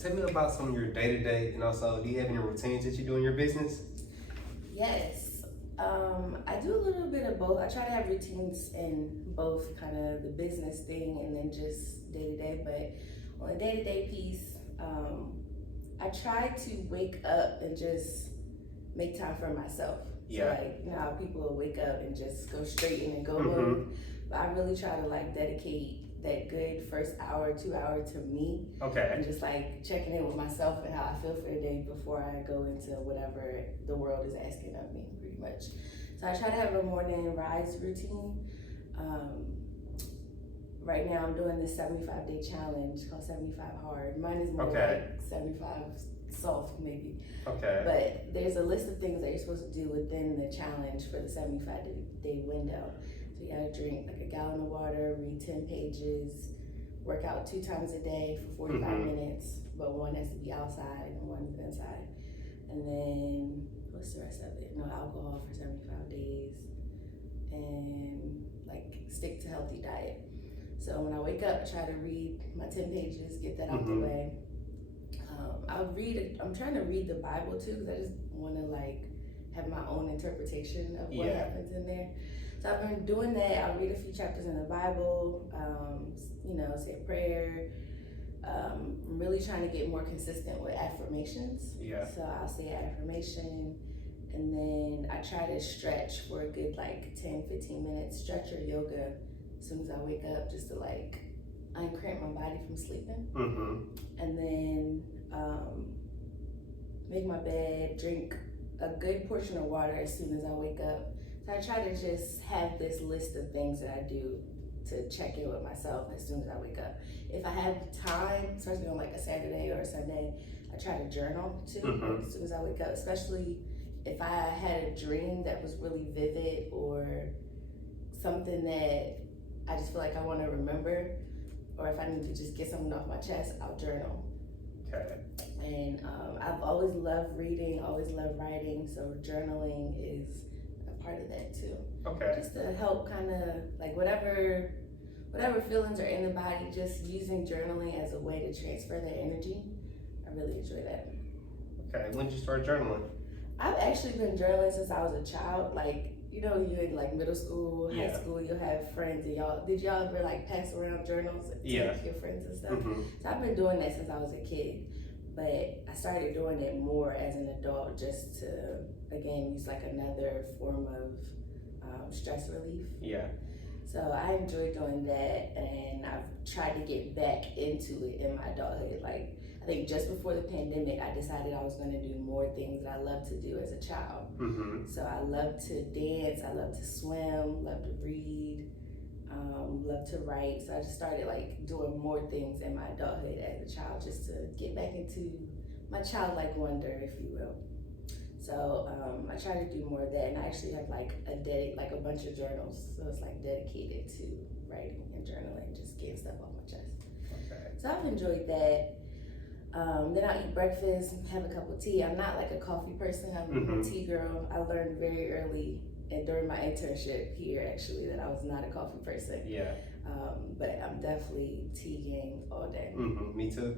tell me about some of your day-to-day, and also, do you have any routines that you do in your business? Yes. I do a little bit of both. I try to have routines in both kind of the business thing and then just day to day. But on the day to day piece, I try to wake up and just make time for myself. Yeah. So like, you know how people will wake up and just go straight in and go Mhm. mode. But I really try to like dedicate that good first hour, 2 hour to me Okay. and just like checking in with myself and how I feel for the day before I go into whatever the world is asking of me, pretty much. So I try to have a morning rise routine. Right now I'm doing this 75-day challenge called 75 Hard. Mine is more Okay. like 75 soft maybe. Okay. But there's a list of things that you're supposed to do within the challenge for the 75-day window. So you gotta drink like a gallon of water, read 10 pages, work out 2 times a day for 45 minutes, but one has to be outside and one is inside. And then, what's the rest of it? No alcohol for 75 days. And like stick to healthy diet. So when I wake up, I try to read my 10 pages, get that out the way. I'm trying to read the Bible too, because I just want to like have my own interpretation of what happens in there. So I've been doing that. I'll read a few chapters in the Bible, say a prayer. I'm really trying to get more consistent with affirmations. Yeah. So I'll say an affirmation, and then I try to stretch for a good like 10-15 minutes, stretch or yoga as soon as I wake up, just to like uncramp my body from sleeping. And then make my bed, drink a good portion of water as soon as I wake up. So I try to just have this list of things that I do to check in with myself as soon as I wake up. If I have time, especially on like a Saturday or a Sunday, I try to journal too as soon as I wake up, especially if I had a dream that was really vivid or something that I just feel like I want to remember, or if I need to just get something off my chest, I'll journal. Okay. And I've always loved reading, always loved writing, so journaling is a part of that too. Okay. Just to help kind of like whatever feelings are in the body, just using journaling as a way to transfer that energy. I really enjoy that. Okay. When did you start journaling? I've actually been journaling since I was a child. Like, you know, you're in like middle school, high school, you'll have friends, and did y'all ever like pass around journals to your friends and stuff? So I've been doing that since I was a kid, but I started doing it more as an adult just to, again, use like another form of stress relief. Yeah. So I enjoy doing that, and I've tried to get back into it in my adulthood. Like, I think just before the pandemic, I decided I was going to do more things that I loved to do as a child. So I love to dance, I love to swim, love to read, love to write. So I just started like doing more things in my adulthood as a child, just to get back into my childlike wonder, if you will. So I try to do more of that, and I actually have like a bunch of journals. So it's like dedicated to writing and journaling, just getting stuff off my chest. Okay. So I've enjoyed that. Then I'll eat breakfast, have a cup of tea. I'm not like a coffee person, I'm a tea girl. I learned very early and during my internship here actually that I was not a coffee person. Yeah. But I'm definitely tea game all day. Me too.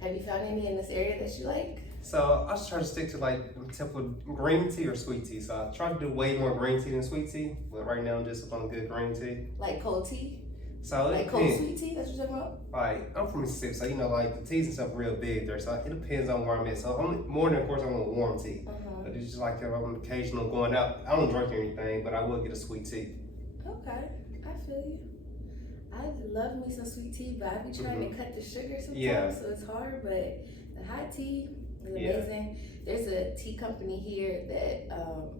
Have you found any in this area that you like? So I just try to stick to like typical green tea or sweet tea. So I try to do way more green tea than sweet tea, but right now I'm just on good green tea. Like cold tea? So like cold sweet tea, that's what you're talking about? Like, I'm from Mississippi, so you know, like the teas and stuff real big there. So it depends on where I'm at. So I'm more than, of course, I want warm tea. But it's just like if I'm occasional going out. I don't drink anything, but I will get a sweet tea. Okay, I feel you. I love me some sweet tea, but I be trying to cut the sugar sometimes, so it's hard. But the hot tea is amazing. There's a tea company here that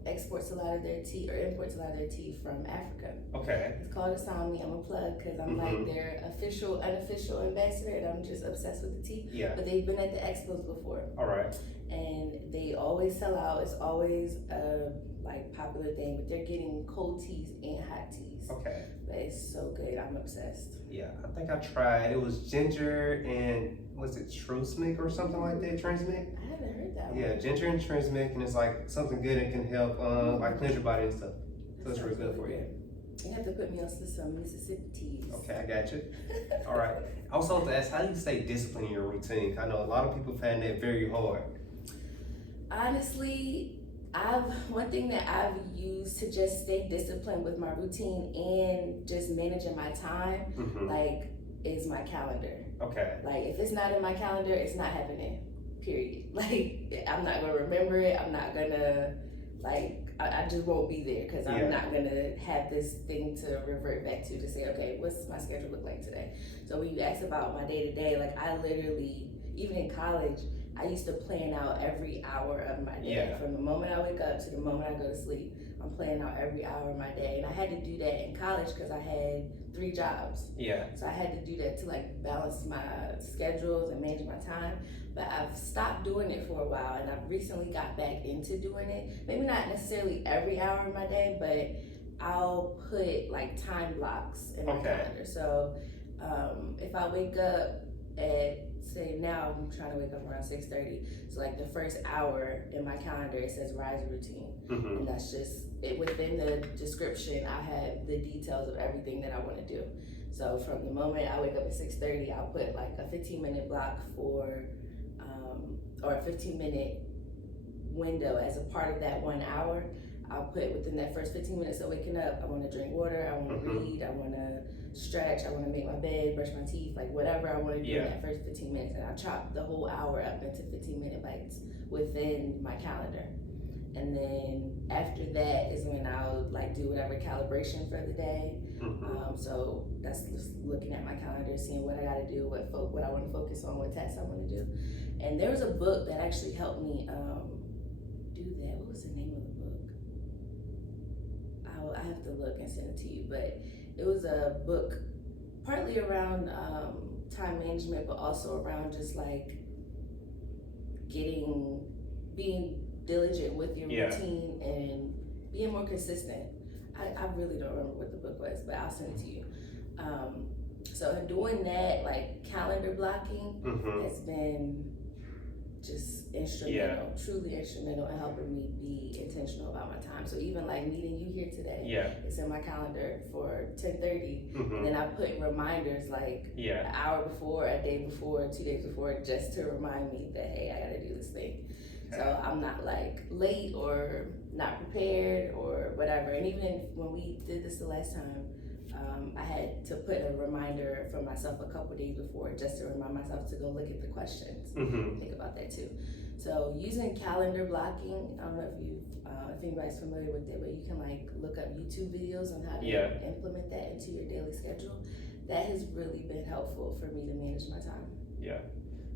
exports a lot of their tea or imports a lot of their tea from Africa. Okay. It's called Asami. I'm a plug because I'm like their official, unofficial ambassador, and I'm just obsessed with the tea. Yeah. But they've been at the expos before. All right. And they always sell out. It's always a like popular thing, but they're getting cold teas and hot teas. Okay. But it's so good. I'm obsessed. Yeah, I think I tried. It was ginger and was it Trusmic or something like that? Transmic? I haven't heard that one. Yeah, ginger and Transmic, and it's like something good and can help like cleanse your body and stuff. So it's really good for you. You have to put me on to some Mississippi teas. Okay, I got you. All right. I also want to ask, how do you stay disciplined in your routine? I know a lot of people find that very hard. Honestly, one thing that I've used to just stay disciplined with my routine and just managing my time, like, is my calendar. Okay. Like, if it's not in my calendar, it's not happening. Period. Like, I'm not gonna remember it. I'm not gonna, like, I just won't be there because I'm not gonna have this thing to revert back to say, okay, what's my schedule look like today? So when you ask about my day to day, like, I literally, even in college, I used to plan out every hour of my day. Yeah. From the moment I wake up to the moment I go to sleep, I'm planning out every hour of my day. And I had to do that in college because I had 3 jobs. Yeah. So I had to do that to like balance my schedules and manage my time. But I've stopped doing it for a while and I've recently got back into doing it. Maybe not necessarily every hour of my day, but I'll put like time blocks in my calendar. So if I wake up at, say now I'm trying to wake up around 6:30, so like the first hour in my calendar it says rise routine, and that's just it. Within the description I have the details of everything that I want to do. So from the moment I wake up at 6:30, I'll put like a 15-minute block for or a 15-minute window as a part of that 1 hour. I'll put within that first 15 minutes of waking up, I want to drink water, I want to read, I want to stretch, I want to make my bed, brush my teeth, like whatever I want to do in that first 15 minutes. And I chop the whole hour up into 15-minute bites within my calendar. And then after that is when I'll like do whatever calibration for the day. So that's just looking at my calendar, seeing what I got to do, what I want to focus on, what tasks I want to do. And there was a book that actually helped me do that. What was the name of the book? I have to look and send it to you, but it was a book partly around time management, but also around just like being diligent with your routine and being more consistent. I really don't remember what the book was, but I'll send it to you. So doing that, like calendar blocking, has been just instrumental, truly instrumental in helping me be intentional about my time. So even like meeting you here today, it's in my calendar for 10:30, and then I put reminders like an hour before, a day before, 2 days before, just to remind me that, hey, I gotta do this thing. So I'm not like late or not prepared or whatever. And even when we did this the last time, I had to put a reminder for myself a couple days before just to remind myself to go look at the questions. Think about that too. So using calendar blocking, I don't know if anybody's familiar with it, but you can like look up YouTube videos on how to implement that into your daily schedule. That has really been helpful for me to manage my time. Yeah.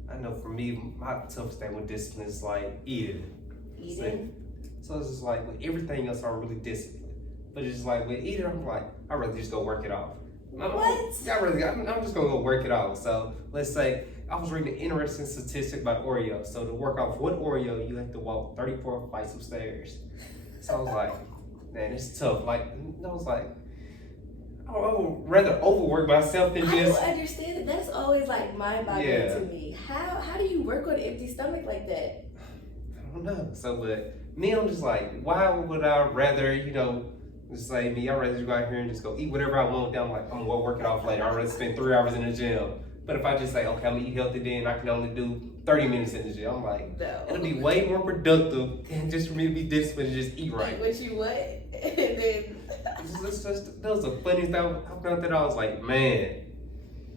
I know for me, my toughest thing with discipline is like eating. So it's just like with everything else, I'm really disciplined. But it's just like with eating, I'm like, I'd rather just go work it off. I'm just gonna go work it off. So let's say I was reading an interesting statistic about Oreo. So to work off one Oreo, you have to walk 34 flights of stairs. So I was like, man, it's tough. Like, I was like, I would rather overwork myself than just. I don't understand it. That's always like mind-boggling to me. How do you work on an empty stomach like that? I don't know. So, but me, I'm just like, why would I rather, just like me, I'd rather just go out here and just go eat whatever I want. Then I'm like, I'm gonna work it off later. I'd rather spend 3 hours in the gym. But if I just say, okay, I'm gonna eat healthy, then I can only do 30 minutes in the gym. I'm like, it'll be way more productive than just for me to be disciplined and just eat right. Eat what you want, and then. That was the funniest thing. I found that I was like, man.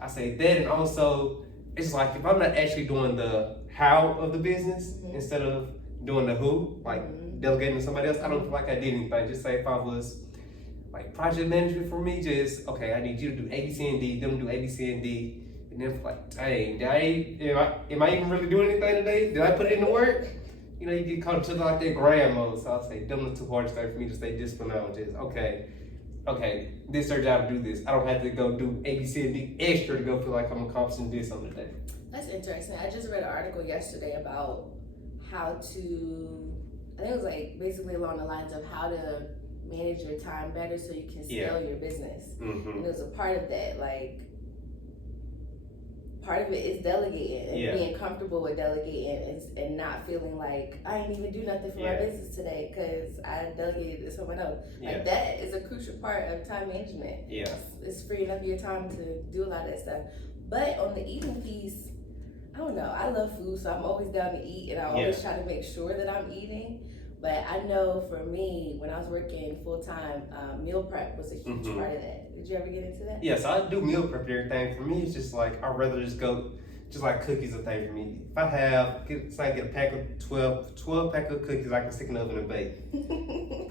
I say that, and also it's like if I'm not actually doing the how of the business instead of doing the who, like delegating to somebody else, I don't feel like I did anything. Just say if I was like project management for me, just okay, I need you to do A, B, C, and D, them do A, B, C, and D, and then like, dang, am I even really doing anything today? Did I put it in the work? You get caught into like that grand mode. So I'll say, them the 2 hardest things for me to stay disciplined on. Just okay, this is our job to do this. I don't have to go do A, B, C, and D extra to go feel like I'm accomplishing this on the day. That's interesting. I just read an article yesterday about how to, I think it was like basically along the lines of how to manage your time better so you can scale your business. And it was a part of that, like part of it is delegating and Yeah. being comfortable with delegating and not feeling like I ain't even do nothing for my Yeah. business today because I delegated to someone else. Yeah. Like that is a crucial part of time management. Yeah. It's freeing up your time to do a lot of that stuff. But on the eating piece, I don't know. I love food, so I'm always down to eat, and I always try to make sure that I'm eating. But I know for me, when I was working full time, meal prep was a huge part of that. Did you ever get into that? Yes, I do meal prep and everything. For me, it's just like I'd rather just go, just like cookies a thing for me. If I get a pack of 12 pack of cookies, I can stick in the oven and bake.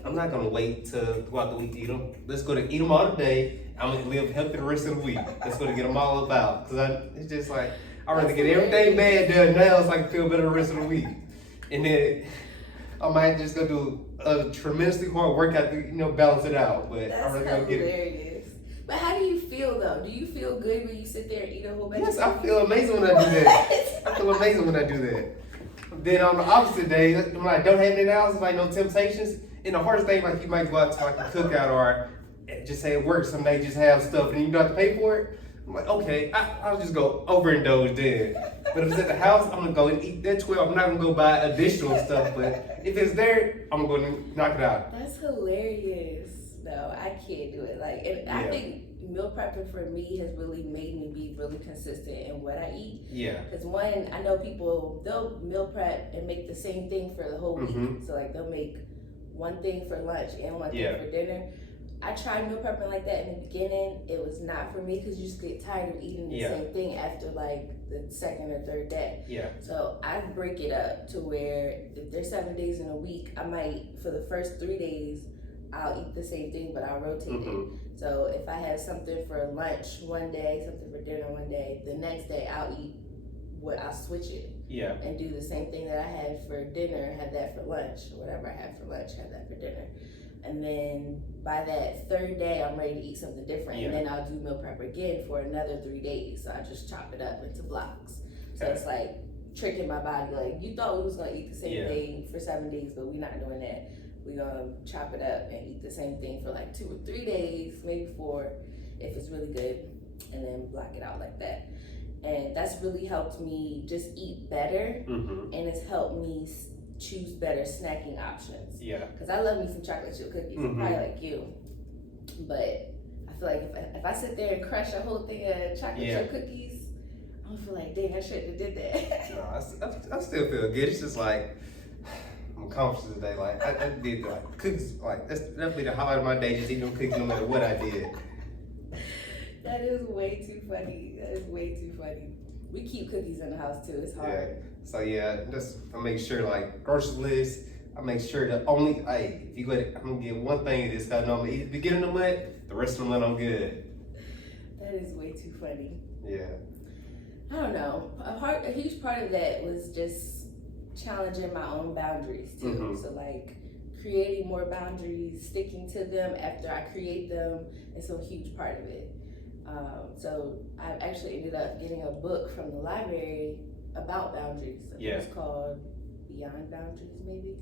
I'm not gonna wait to go out the week to eat them. Let's go to eat them all today. I'm gonna live healthy the rest of the week. Let's go to get them all about. Cause it's just like I'd rather get everything bad done now so I can feel better the rest of the week. And then I might just go do a tremendously hard workout to, balance it out. But That's I'm really gonna get it. hilarious. But how do you feel though? Do you feel good when you sit there and eat a whole bunch Yes, of I feel amazing when I do that. I feel amazing when I do that. Then on the opposite day, when I don't have any hours, like no temptations, and the hardest thing, like you might go out to like a cookout or just say at work, some day just have stuff and you don't have to pay for it. I'm like, okay, I'll just go overindulge then. But if it's at the house, I'm gonna go and eat that 12. I'm not gonna go buy additional stuff, but if it's there, I'm gonna knock it out. That's hilarious. No, I can't do it. Like, and I think meal prepping for me has really made me be really consistent in what I eat. Yeah. Because one, I know people, they'll meal prep and make the same thing for the whole week. So like they'll make one thing for lunch and one thing for dinner. I tried meal prepping like that in the beginning. It was not for me because you just get tired of eating the same thing after like the second or third day. Yeah. So I break it up to where if there's 7 days in a week, I might, for the first 3 days, I'll eat the same thing, but I'll rotate it. So if I have something for lunch one day, something for dinner one day, the next day I'll switch it. Yeah. And do the same thing that I had for dinner, have that for lunch. Whatever I had for lunch, have that for dinner. And then by that third day, I'm ready to eat something different. And then I'll do meal prep again for another 3 days. So I just chop it up into blocks. So it's like tricking my body. Like, you thought we was going to eat the same thing for 7 days, but we're not doing that. We're going to chop it up and eat the same thing for like 2 or 3 days, maybe 4 if it's really good, and then block it out like that. And that's really helped me just eat better, and it's helped me choose better snacking options. Yeah. Because I love me some chocolate chip cookies, probably like you. But I feel like if I sit there and crush a whole thing of chocolate chip cookies, I'm gonna feel like, dang, I shouldn't have did that. No, I still feel good. It's just like I'm accomplished today. Like I did like cookies. Like that's definitely the highlight of my day. Just eating them cookies no matter what I did. That is way too funny. That is way too funny. We keep cookies in the house too. It's hard. Yeah. So just I make sure like grocery list. I make sure that only if you go, I'm gonna get one thing of this. I know I'm gonna eat at the beginning of the month. The rest of the month I'm good. That is way too funny. Yeah. I don't know. A huge part of that was just challenging my own boundaries too. So like creating more boundaries, sticking to them after I create them is a huge part of it. So I actually ended up getting a book from the library about boundaries. It's called Beyond Boundaries, maybe.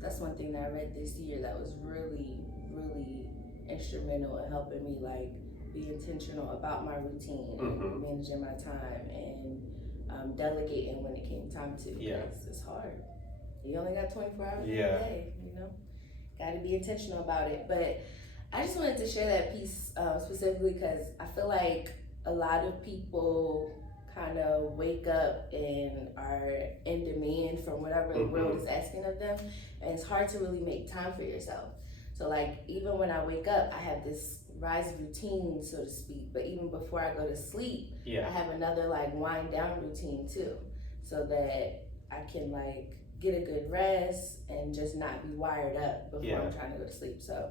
That's one thing that I read this year that was really, really instrumental in helping me like be intentional about my routine and managing my time and delegating when it came time to. Because it's hard. You only got 24 hours in a day, Got to be intentional about it. But I just wanted to share that piece specifically because I feel like a lot of people kind of wake up and are in demand from whatever the world is asking of them, and it's hard to really make time for yourself. So like even when I wake up, I have this rise routine, so to speak, but even before I go to sleep, I have another like wind down routine too, so that I can like get a good rest and just not be wired up before I'm trying to go to sleep. So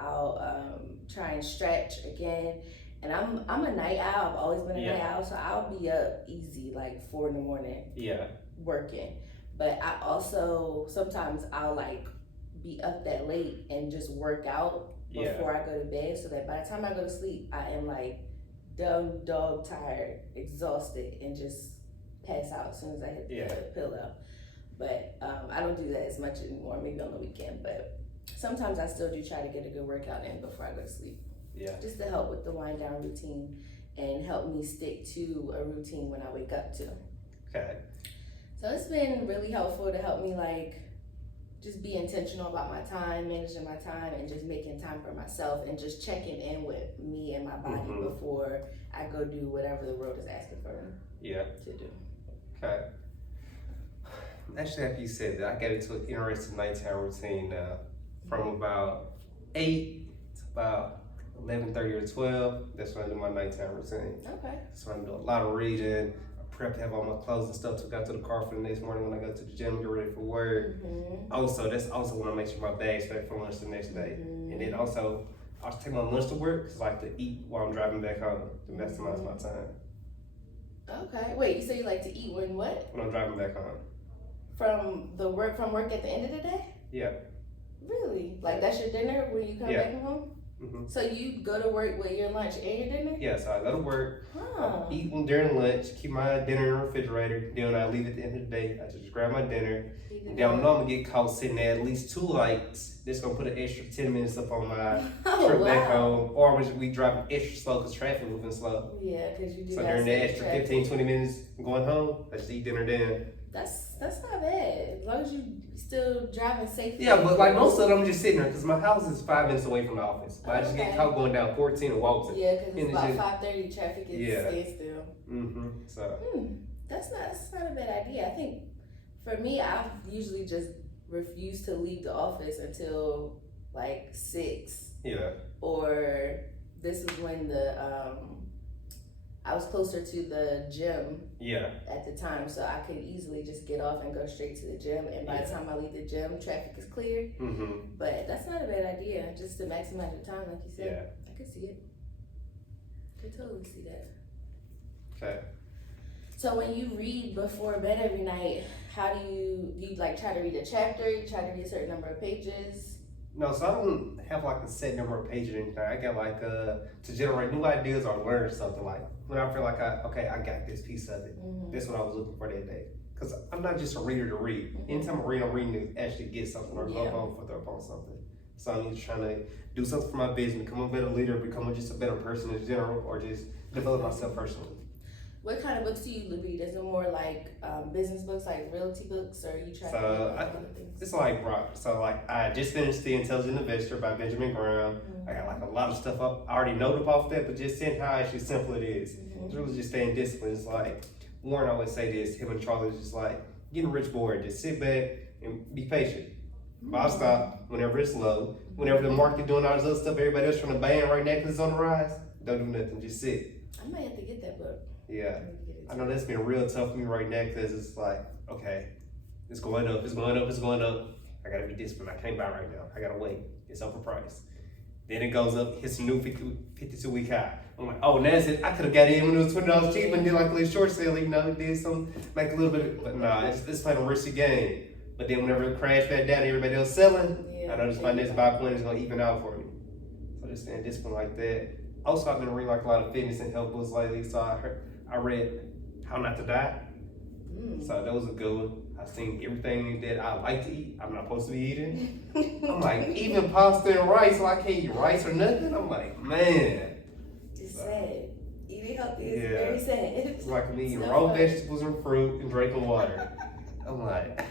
I'll try and stretch again. And I'm a night owl. I've always been a night owl, so I'll be up easy like 4 a.m. working. But I also sometimes I'll like be up that late and just work out before I go to bed, so that by the time I go to sleep, I am like dumb dog tired, exhausted, and just pass out as soon as I hit the pillow. But I don't do that as much anymore. Maybe on the weekend, but sometimes I still do try to get a good workout in before I go to sleep. Just to help with the wind down routine and help me stick to a routine when I wake up to. Okay. So it's been really helpful to help me like just be intentional about my time, managing my time, and just making time for myself and just checking in with me and my body before I go do whatever the world is asking for me to do. Okay. Actually, after you said that, I got into an interesting nighttime routine now. From about 8 to about 11:30 or 12, that's when I do my nighttime routine. Okay. So I do a lot of reading. I prep to have all my clothes and stuff to go to the car for the next morning when I go to the gym, get ready for work. Also, that's also when I make sure my bag's packed for lunch the next day. And then also, I take my lunch to work because I like to eat while I'm driving back home to maximize my time. Okay. Wait, you say you like to eat when what? When I'm driving back home. From work at the end of the day? Yeah. Really? Like that's your dinner when you come back from home? So you go to work with your lunch and your dinner? Yeah, so I go to work, eat during lunch, keep my dinner in the refrigerator. Then when I leave at the end of the day, I just grab my dinner. And then I know I'm gonna get caught sitting there at least 2 lights. That's gonna put an extra 10 minutes up on my trip back home. Or we driving extra slow because traffic moving slow. Yeah, because you do so during the extra 15-20 minutes going home, I just eat dinner then. That's not bad. As long as you still driving safely. Yeah, but like most of them just sitting there because my house is 5 minutes away from the office. But I just get caught going down 14 and walking. Yeah, because it's about 5:30 traffic is standstill. So that's not a bad idea. I think for me, I usually just refuse to leave the office until like 6. Yeah. Or this is when I was closer to the gym at the time, so I could easily just get off and go straight to the gym. And by the time I leave the gym, traffic is clear. But that's not a bad idea, just to maximize your time, like you said. I could see it. I could totally see that. Okay. So when you read before bed every night, how do you like try to read a chapter? You try to read a certain number of pages? No, so I don't have like a set number of pages or anything. I got like to generate new ideas or learn something. Like when I feel like I got this piece of it. That's what I was looking for that day. Because I'm not just a reader to read. Anytime I read, I'm reading to actually get something or go home for upon something. So I'm just trying to do something for my business, become a better leader, become just a better person in general, or just develop myself personally. What kind of books do you read? Is it more like business books, like realty books, or you try to read other things? It's like broad. So like I just finished The Intelligent Investor by Benjamin Graham. I got like a lot of stuff up. I already know off that, but just seeing how actually simple it is. It's really just staying disciplined. It's like Warren always say this. Him and Charlie is just like getting rich bored. Just sit back and be patient. Buy stock whenever it's low. Whenever the market doing all this other stuff, everybody else trying to ban right now because it's on the rise. Don't do nothing. Just sit. I might have to get that book. Yeah, I know that's been real tough for me right now because it's like, okay, it's going up, it's going up, it's going up. I gotta be disciplined. I can't buy right now. I gotta wait. It's overpriced. Then it goes up, hits a new 52-week high. I'm like, oh, that's it. I could have got in when it was $20 cheap and did like a little short sale, did some, like a little bit. But nah, it's playing a risky game. But then whenever it crashed back down, everybody else selling, I know just my next buy point is gonna even out for me. So just staying disciplined like that. Also, I've been reading like a lot of fitness and health books lately. So I read How Not to Die. So that was a good one. I've seen everything that I like to eat, I'm not supposed to be eating. I'm like, even pasta and rice, so I can't eat rice or nothing. I'm like, man. It's sad. Eating healthy is very sad. It's like I'm eating raw vegetables and fruit and drinking water. I'm like,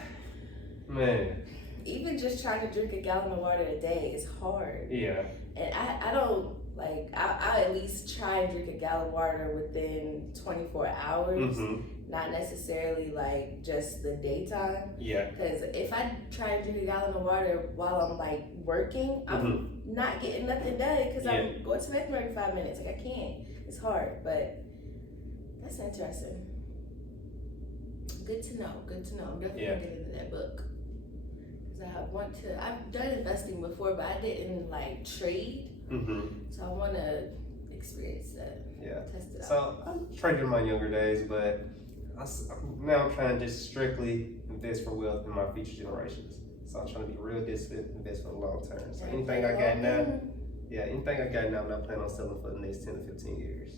man. Even just trying to drink a gallon of water a day is hard. Yeah. And I don't, like, I at least try and drink a gallon of water within 24 hours. Not necessarily like just the daytime. Yeah. Because if I try and drink a gallon of water while I'm like working, I'm not getting nothing done because I'm going to bed in 35 minutes. Like I can't. It's hard, but that's interesting. Good to know. Good to know. I'm definitely gonna get into that book. Because I've done investing before, but I didn't like trade. So I want to experience that. Yeah. Test it out. So I traded in my younger days, but now I'm trying to just strictly invest for wealth in my future generations. So I'm trying to be real disciplined, invest for the long term. So anything I got now, I'm not planning on selling for the next 10 to 15 years.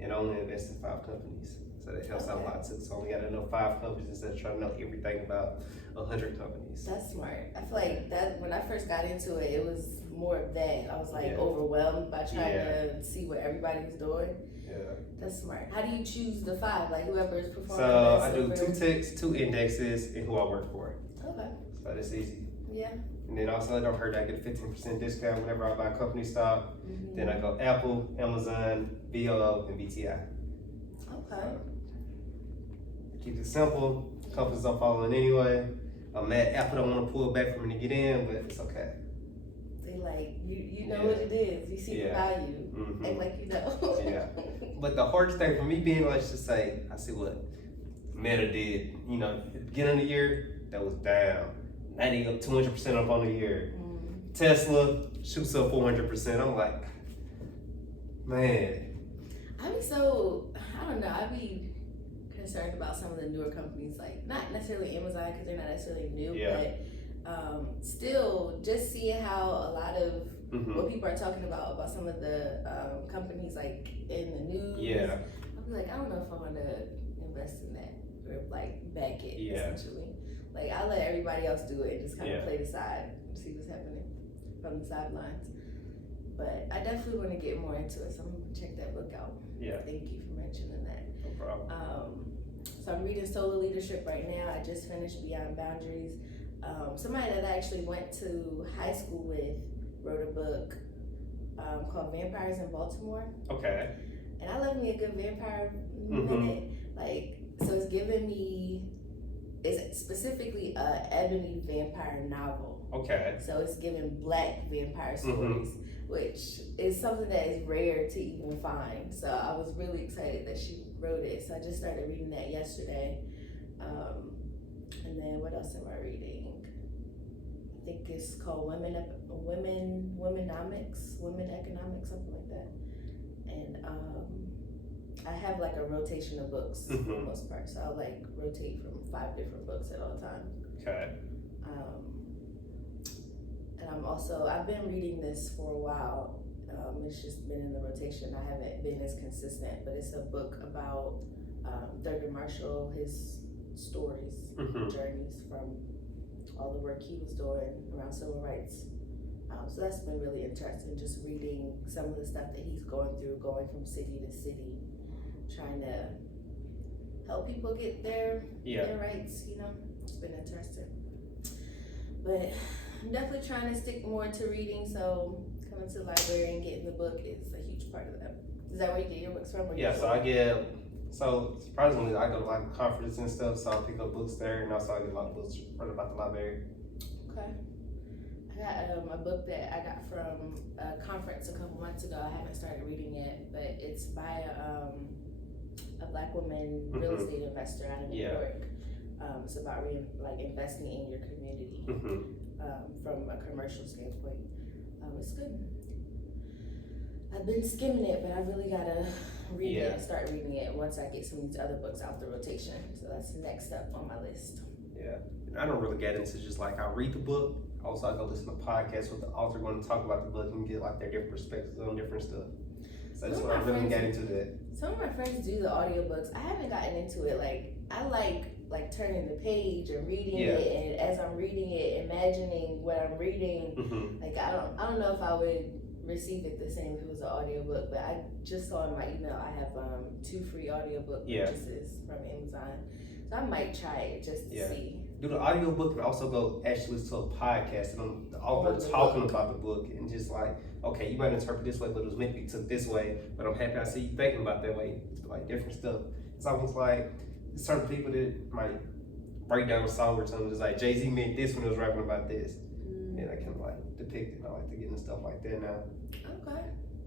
And I only invest in 5 companies. So that helps out a lot too. So I only got to know 5 companies instead of trying to know everything about 100 companies. That's smart. I feel like that when I first got into it, it was more of that. I was like overwhelmed by trying to see what everybody was doing. Yeah. That's smart. How do you choose the 5? Like whoever's performing So best I do over- 2 texts, 2 indexes, and who I work for. Okay. So that's easy. Yeah. And then also, it don't hurt that I get a 15% discount whenever I buy company stock. Mhm. Then I go Apple, Amazon, VOO, and VTI. Okay. Keep it simple. Companies I'm following anyway. I'm mad Apple don't want to pull back for me to get in, but it's okay. They like you know Yeah. what it is. You see the Yeah. value. Mhm. Act like you know. Yeah. But the hardest thing for me being, let's just say, I see what Meta did, you know, at the beginning of the year, that was down. 90 up 200% up on the year. Mm. Tesla shoots up 400%. I'm like, man. I don't know. I be concerned about some of the newer companies, like not necessarily Amazon because they're not necessarily new, Yeah. but still just seeing how a lot of Mhm. what people are talking about some of the companies like in the news. Yeah. I'll be like, I don't know if I want to invest in that or like back it Yeah. essentially. Like I let everybody else do it and just kind of Yeah. play the side and see what's happening from the sidelines. But I definitely want to get more into it, so I'm gonna check that book out. Yeah. Thank you for mentioning that. No problem. So I'm reading Solo Leadership right now. I just finished Beyond Boundaries. Somebody that I actually went to high school with wrote a book called Vampires in Baltimore. Okay. And I love me a good vampire Mhm. minute. Like, so it's specifically a ebony vampire novel. Okay. So it's giving black vampire Mhm. stories, which is something that is rare to even find. So I was really excited that she wrote it. So I just started reading that yesterday. And then what else am I reading? I think it's called Women Economics, something like that. And I have like a rotation of books for the Mhm. most part. So I'll like rotate from 5 different books at all times. Okay. And I've been reading this for a while. It's just been in the rotation. I haven't been as consistent, but it's a book about Thurgood Marshall, his stories, Mhm. journeys from all the work he was doing around civil rights. So that's been really interesting, just reading some of the stuff that he's going through, going from city to city, trying to help people get their rights, you know. It's been interesting. But I'm definitely trying to stick more to reading, so coming to the library and getting the book is a huge part of that. Is that where you get your books from? Yeah, so surprisingly, I go to like conferences and stuff, so I pick up books there, and also I get a lot of books from about the library. Okay. I got a book that I got from a conference a couple months ago. I haven't started reading it, but it's by a black woman real Mhm. estate investor out of New Yeah. York. It's about investing in your community from a commercial standpoint. It's good. I've been skimming it, but I really gotta read it and start reading it once I get some of these other books out the rotation. So that's the next step on my list. Yeah. And I don't really get into just like I read the book. Also, I go listen to podcasts with the author going to talk about the book and get like their different perspectives on different stuff. So that's what I really get into that. Some of my friends do the audiobooks. I haven't gotten into it. Like I like turning the page and reading it, and as I'm reading it, imagining what I'm reading. Mm-hmm. Like I don't know if I would receive it the same if it was an audiobook, but I just saw in my email I have 2 free audiobook purchases from Amazon. So I might try it just to see. Do the audiobook and also go actually listen to a podcast and the author talking about the book and just like, okay, you might interpret this way, but it was meant to be took this way, but I'm happy I see you thinking about that way. Like different stuff. It's almost like certain people that might break down a song or something. It's like Jay-Z meant this when he was rapping about this. And I kind of like depict it. I like to get into stuff like that now. Okay.